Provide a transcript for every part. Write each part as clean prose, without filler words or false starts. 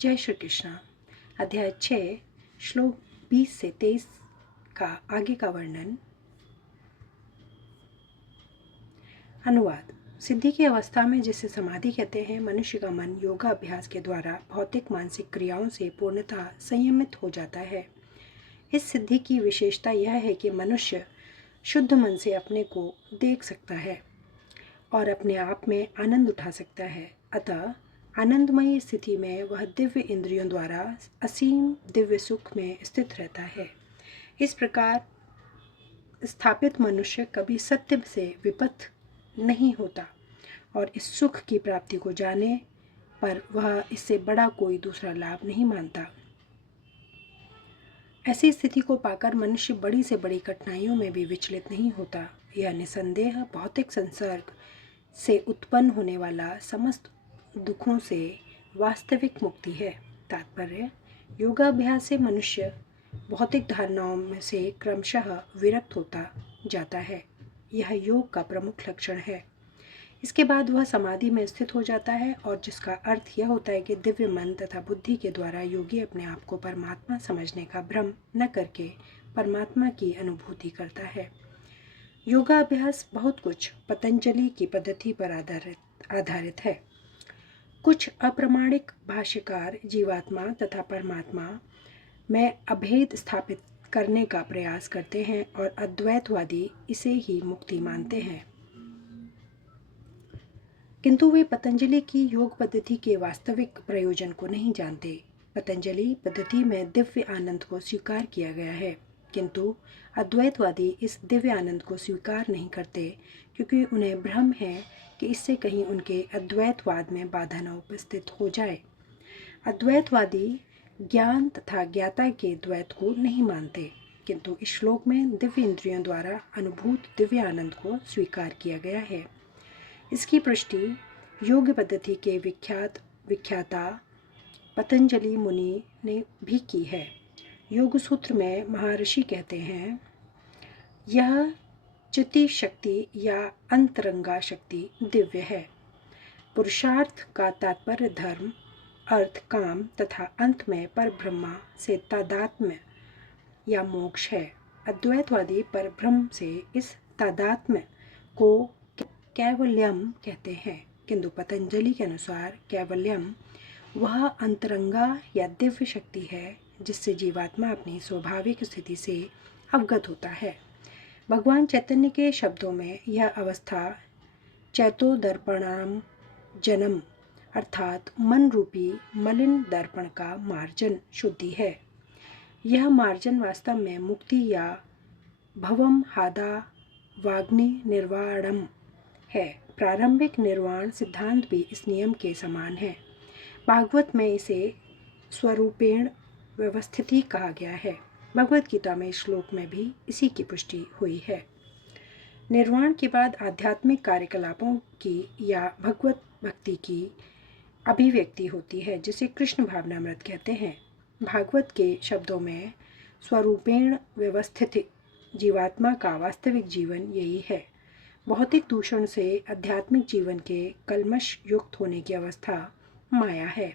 जय श्री कृष्ण। अध्याय 6 श्लोक 20 से 23 का आगे का वर्णन। अनुवाद। सिद्धि की अवस्था में जिसे समाधि कहते हैं, मनुष्य का मन योगा अभ्यास के द्वारा भौतिक मानसिक क्रियाओं से पूर्णतः संयमित हो जाता है। इस सिद्धि की विशेषता यह है कि मनुष्य शुद्ध मन से अपने को देख सकता है और अपने आप में आनंद उठा सकता है। अतः आनंदमयी स्थिति में वह दिव्य इंद्रियों द्वारा असीम दिव्य सुख में स्थित रहता है। इस प्रकार स्थापित मनुष्य कभी सत्य से विपथ नहीं होता और इस सुख की प्राप्ति को जाने पर वह इससे बड़ा कोई दूसरा लाभ नहीं मानता। ऐसी स्थिति को पाकर मनुष्य बड़ी से बड़ी कठिनाइयों में भी विचलित नहीं होता। यह निसंदेह भौतिक संसर्ग से उत्पन्न होने वाला समस्त दुखों से वास्तविक मुक्ति है। तात्पर्य, योगाभ्यास से मनुष्य भौतिक धारणाओं में से क्रमशः विरक्त होता जाता है। यह योग का प्रमुख लक्षण है। इसके बाद वह समाधि में स्थित हो जाता है और जिसका अर्थ यह होता है कि दिव्य मन तथा बुद्धि के द्वारा योगी अपने आप को परमात्मा समझने का भ्रम न करके परमात्मा की अनुभूति करता है। योगाभ्यास बहुत कुछ पतंजलि की पद्धति पर आधारित है। कुछ अप्रामाणिक भाष्यकार जीवात्मा तथा परमात्मा में अभेद स्थापित करने का प्रयास करते हैं और अद्वैतवादी इसे ही मुक्ति मानते हैं, किंतु वे पतंजलि की योग पद्धति के वास्तविक प्रयोजन को नहीं जानते। पतंजलि पद्धति में दिव्य आनंद को स्वीकार किया गया है, किंतु अद्वैतवादी इस दिव्य आनंद को स्वीकार नहीं करते क्योंकि उन्हें भ्रम है कि इससे कहीं उनके अद्वैतवाद में बाधा न उपस्थित हो जाए। अद्वैतवादी ज्ञान तथा ज्ञाता के द्वैत को नहीं मानते, किंतु इस श्लोक में दिव्य इंद्रियों द्वारा अनुभूत दिव्य आनंद को स्वीकार किया गया है। इसकी पुष्टि योग पद्धति के विख्याता पतंजलि मुनि ने भी की है। योग सूत्र में महर्षि कहते हैं, यह चिति शक्ति या अंतरंगा शक्ति दिव्य है। पुरुषार्थ का तात्पर्य धर्म, अर्थ, काम तथा अंत में परब्रह्म से तादात्म्य या मोक्ष है। अद्वैतवादी परब्रह्म से इस तादात्म्य को कैवल्यम कहते हैं, किंतु पतंजलि के अनुसार कैवल्यम वह अंतरंगा या दिव्य शक्ति है जिससे जीवात्मा अपनी स्वाभाविक स्थिति से अवगत होता है। भगवान चैतन्य के शब्दों में यह अवस्था चैतोदर्पणाम जन्म अर्थात मन रूपी मलिन दर्पण का मार्जन शुद्धि है। यह मार्जन वास्तव में मुक्ति या भवम हादा वाग्नि निर्वाणम है। प्रारंभिक निर्वाण सिद्धांत भी इस नियम के समान है। भागवत में इसे स्वरूपेण व्यवस्थिति कहा गया है। भगवत गीता में इस श्लोक में भी इसी की पुष्टि हुई है। निर्वाण के बाद आध्यात्मिक कार्यकलापों की या भगवत भक्ति की अभिव्यक्ति होती है, जिसे कृष्ण भावनामृत कहते हैं। भागवत के शब्दों में स्वरूपेण व्यवस्थित जीवात्मा का वास्तविक जीवन यही है। भौतिक दूषण से आध्यात्मिक जीवन के कलमश युक्त होने की अवस्था माया है।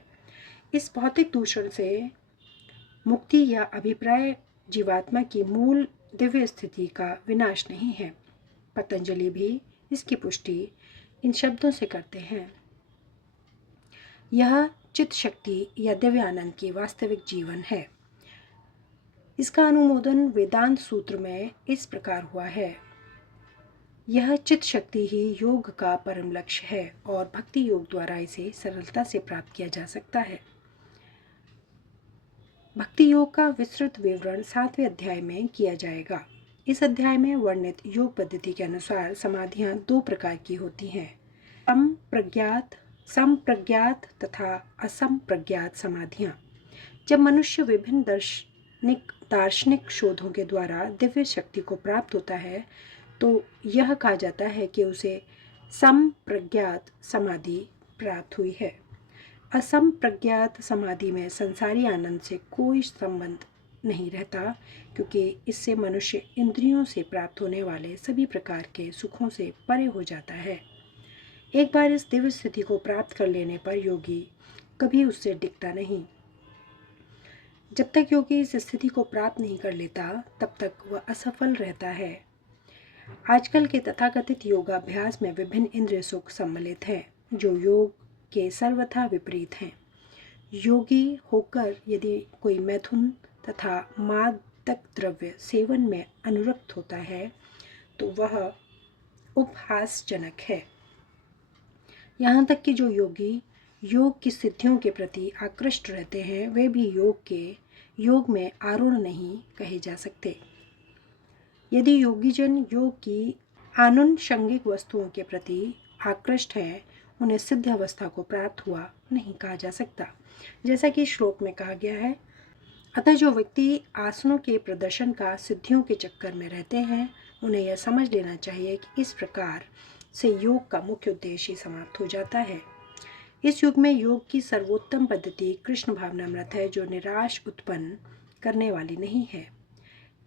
इस भौतिक दूषण से मुक्ति या अभिप्राय जीवात्मा की मूल दिव्य स्थिति का विनाश नहीं है। पतंजलि भी इसकी पुष्टि इन शब्दों से करते हैं, यह चित्त शक्ति या दिव्य आनंद की वास्तविक जीवन है। इसका अनुमोदन वेदांत सूत्र में इस प्रकार हुआ है, यह चित्त शक्ति ही योग का परम लक्ष्य है और भक्ति योग द्वारा इसे सरलता से प्राप्त किया जा सकता है। भक्ति योग का विस्तृत विवरण 7वें अध्याय में किया जाएगा। इस अध्याय में वर्णित योग पद्धति के अनुसार समाधियां 2 प्रकार की होती हैं, संप्रज्ञात तथा असंप्रज्ञात समाधियां। जब मनुष्य विभिन्न दार्शनिक शोधों के द्वारा दिव्य शक्ति को प्राप्त होता है तो यह कहा जाता है कि उसे संप्रज्ञात समाधि प्राप्त हुई है। असंप्रज्ञात समाधि में संसारी आनंद से कोई संबंध नहीं रहता, क्योंकि इससे मनुष्य इंद्रियों से प्राप्त होने वाले सभी प्रकार के सुखों से परे हो जाता है। एक बार इस दिव्य स्थिति को प्राप्त कर लेने पर योगी कभी उससे डिगता नहीं। जब तक योगी इस स्थिति को प्राप्त नहीं कर लेता तब तक वह असफल रहता है। आजकल के तथाकथित योगाभ्यास में विभिन्न इंद्रिय सुख सम्मिलित हैं, जो योग के सर्वथा विपरीत हैं। योगी होकर यदि कोई मैथुन तथा मादक द्रव्य सेवन में अनुरक्त होता है तो वह उपहासजनक है। यहाँ तक कि जो योगी योग की सिद्धियों के प्रति आकृष्ट रहते हैं वे भी योग में आरूढ़ नहीं कहे जा सकते। यदि योगीजन योग की आनुषंगिक वस्तुओं के प्रति आकृष्ट हैं, उन्हें सिद्ध अवस्था को प्राप्त हुआ नहीं कहा जा सकता। जैसा कि श्लोक में कहा गया है, अतः जो व्यक्ति आसनों के प्रदर्शन का सिद्धियों के चक्कर में रहते हैं उन्हें यह समझ लेना चाहिए कि इस प्रकार से योग का मुख्य उद्देश्य समाप्त हो जाता है। इस युग में योग की सर्वोत्तम पद्धति कृष्ण भावनामृत है, जो निराश उत्पन्न करने वाली नहीं है।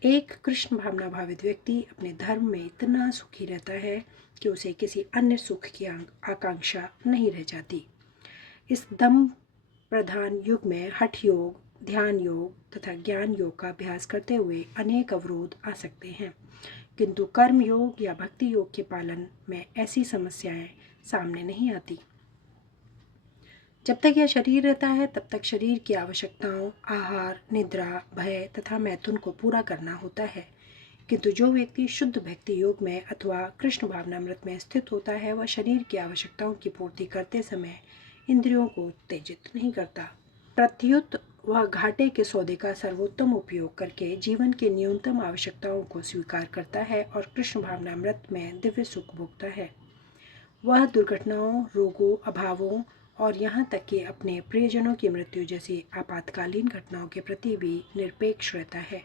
एक कृष्ण भावना भावित व्यक्ति अपने धर्म में इतना सुखी रहता है कि उसे किसी अन्य सुख की आकांक्षा नहीं रह जाती। इस दम प्रधान युग में हठ योग, ध्यान योग तथा ज्ञान योग का अभ्यास करते हुए अनेक अवरोध आ सकते हैं, किंतु कर्म योग या भक्ति योग के पालन में ऐसी समस्याएं सामने नहीं आती। जब तक यह शरीर रहता है तब तक शरीर की आवश्यकताओं, आहार, निद्रा, भय तथा मैथुन को पूरा करना होता है, किंतु जो व्यक्ति शुद्ध भक्ति योग में अथवा कृष्ण भावनामृत में स्थित होता है वह शरीर की आवश्यकताओं की पूर्ति करते समय इंद्रियों को उत्तेजित नहीं करता। प्रत्युत वह घाटे के सौदे का सर्वोत्तम उपयोग करके जीवन की न्यूनतम आवश्यकताओं को स्वीकार करता है और कृष्ण भावनामृत में दिव्य सुख भोगता है। वह दुर्घटनाओं, रोगों, अभावों और यहाँ तक कि अपने प्रियजनों की मृत्यु जैसी आपातकालीन घटनाओं के प्रति भी निरपेक्ष रहता है,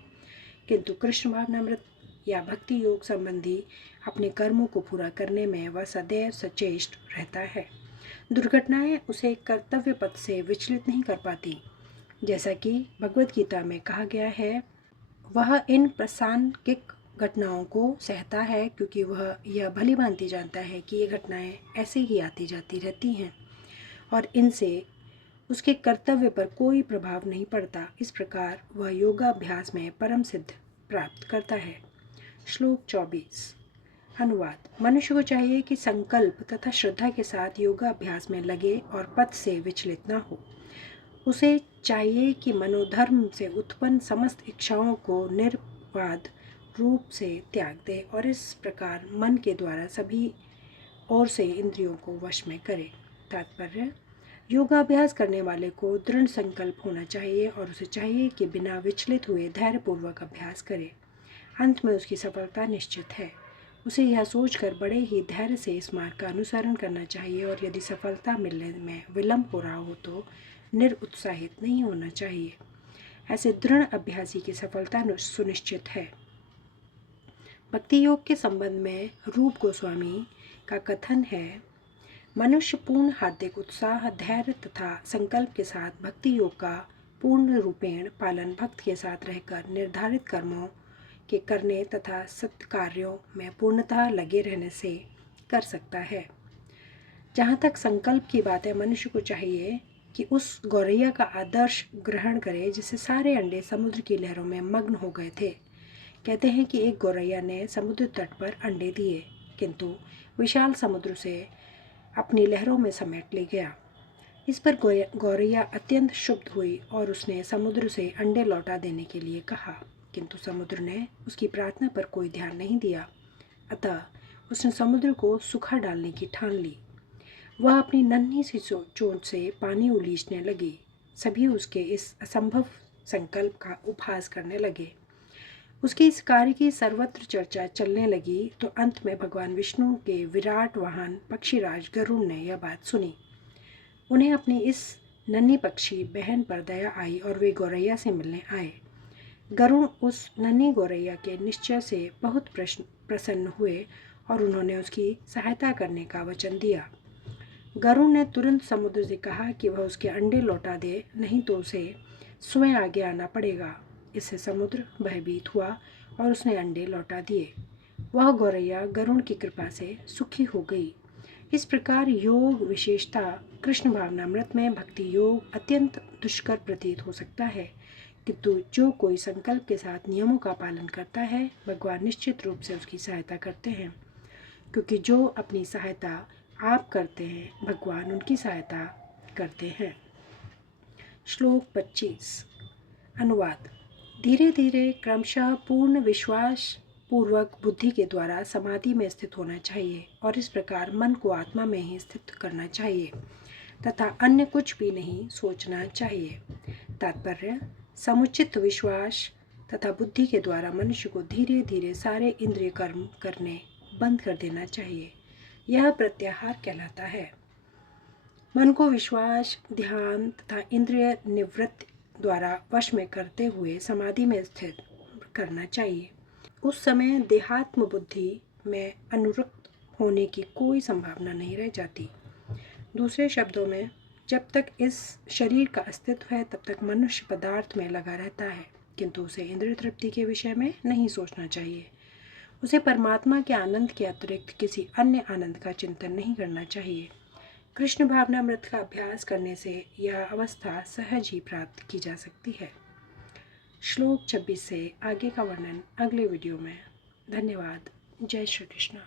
किंतु कृष्ण भावनामृत या भक्ति योग संबंधी अपने कर्मों को पूरा करने में वह सदैव सचेष्ट रहता है। दुर्घटनाएं उसे कर्तव्य पथ से विचलित नहीं कर पाती। जैसा कि भगवद गीता में कहा गया है, वह इन प्रासंगिक घटनाओं को सहता है क्योंकि वह यह भली भांति जानता है कि ये घटनाएं ऐसे ही आती जाती रहती हैं और इनसे उसके कर्तव्य पर कोई प्रभाव नहीं पड़ता। इस प्रकार वह योगाभ्यास में परम सिद्ध प्राप्त करता है। श्लोक 24। अनुवाद। मनुष्य को चाहिए कि संकल्प तथा श्रद्धा के साथ योगाभ्यास में लगे और पथ से विचलित न हो। उसे चाहिए कि मनोधर्म से उत्पन्न समस्त इच्छाओं को निर्वाद रूप से त्याग दे और इस प्रकार मन के द्वारा सभी ओर से इंद्रियों को वश में करे। तात्पर्य, योगाभ्यास करने वाले को दृढ़ संकल्प होना चाहिए और उसे चाहिए कि बिना विचलित हुए धैर्यपूर्वक अभ्यास करे। अंत में उसकी सफलता निश्चित है। उसे यह सोचकर बड़े ही धैर्य से इस मार्ग का अनुसरण करना चाहिए और यदि सफलता मिलने में विलंब हो रहा हो तो निरुत्साहित नहीं होना चाहिए। ऐसे दृढ़ अभ्यासी की सफलता सुनिश्चित है। भक्ति योग के संबंध में रूप गोस्वामी का कथन है, मनुष्य पूर्ण हार्दिक उत्साह, धैर्य तथा संकल्प के साथ भक्ति योग का पूर्ण रूपेण पालन भक्त के साथ रहकर निर्धारित कर्मों के करने तथा सत्कार्यों में पूर्णतः लगे रहने से कर सकता है। जहाँ तक संकल्प की बात है, मनुष्य को चाहिए कि उस गौरैया का आदर्श ग्रहण करे जिससे सारे अंडे समुद्र की लहरों में मग्न हो गए थे। कहते हैं कि एक गौरैया ने समुद्र तट पर अंडे दिए, किंतु विशाल समुद्र से अपनी लहरों में समेट ले गया। इस पर गौरैया अत्यंत क्षुब्ध हुई और उसने समुद्र से अंडे लौटा देने के लिए कहा, किंतु समुद्र ने उसकी प्रार्थना पर कोई ध्यान नहीं दिया। अतः उसने समुद्र को सूखा डालने की ठान ली। वह अपनी नन्ही सी चोंच से पानी उलीचने लगी। सभी उसके इस असंभव संकल्प का उपहास करने लगे। उसके इस कार्य की सर्वत्र चर्चा चलने लगी तो अंत में भगवान विष्णु के विराट वाहन पक्षीराज गरुड़ ने यह बात सुनी। उन्हें अपनी इस नन्ही पक्षी बहन पर दया आई और वे गौरैया से मिलने आए। गरुड़ उस नन्ही गौरैया के निश्चय से बहुत प्रसन्न हुए और उन्होंने उसकी सहायता करने का वचन दिया। गरुड़ ने तुरंत समुद्र से कहा कि वह उसके अंडे लौटा दे, नहीं तो उसे स्वयं आगे आना पड़ेगा। इससे समुद्र भयभीत हुआ और उसने अंडे लौटा दिए। वह गौरैया गरुड़ की कृपा से सुखी हो गई। इस प्रकार योग विशेषता कृष्ण भावनामृत में भक्ति योग अत्यंत दुष्कर प्रतीत हो सकता है, किंतु जो कोई संकल्प के साथ नियमों का पालन करता है भगवान निश्चित रूप से उसकी सहायता करते हैं, क्योंकि जो अपनी सहायता आप करते हैं भगवान उनकी सहायता करते हैं। श्लोक 25 अनुवाद। धीरे धीरे क्रमशः पूर्ण विश्वास पूर्वक बुद्धि के द्वारा समाधि में स्थित होना चाहिए और इस प्रकार मन को आत्मा में ही स्थित करना चाहिए तथा अन्य कुछ भी नहीं सोचना चाहिए। तात्पर्य, समुचित विश्वास तथा बुद्धि के द्वारा मनुष्य को धीरे धीरे सारे इंद्रिय कर्म करने बंद कर देना चाहिए। यह प्रत्याहार कहलाता है। मन को विश्वास, ध्यान तथा इंद्रिय निवृत्ति द्वारा वश में करते हुए समाधि में स्थित करना चाहिए। उस समय देहात्म बुद्धि में अनुरक्त होने की कोई संभावना नहीं रह जाती। दूसरे शब्दों में, जब तक इस शरीर का अस्तित्व है तब तक मनुष्य पदार्थ में लगा रहता है, किंतु उसे इंद्रिय तृप्ति के विषय में नहीं सोचना चाहिए। उसे परमात्मा के आनंद के अतिरिक्त किसी अन्य आनंद का चिंतन नहीं करना चाहिए। कृष्ण भावनामृत का अभ्यास करने से यह अवस्था सहज ही प्राप्त की जा सकती है। श्लोक 26 से आगे का वर्णन अगले वीडियो में। धन्यवाद। जय श्री कृष्ण।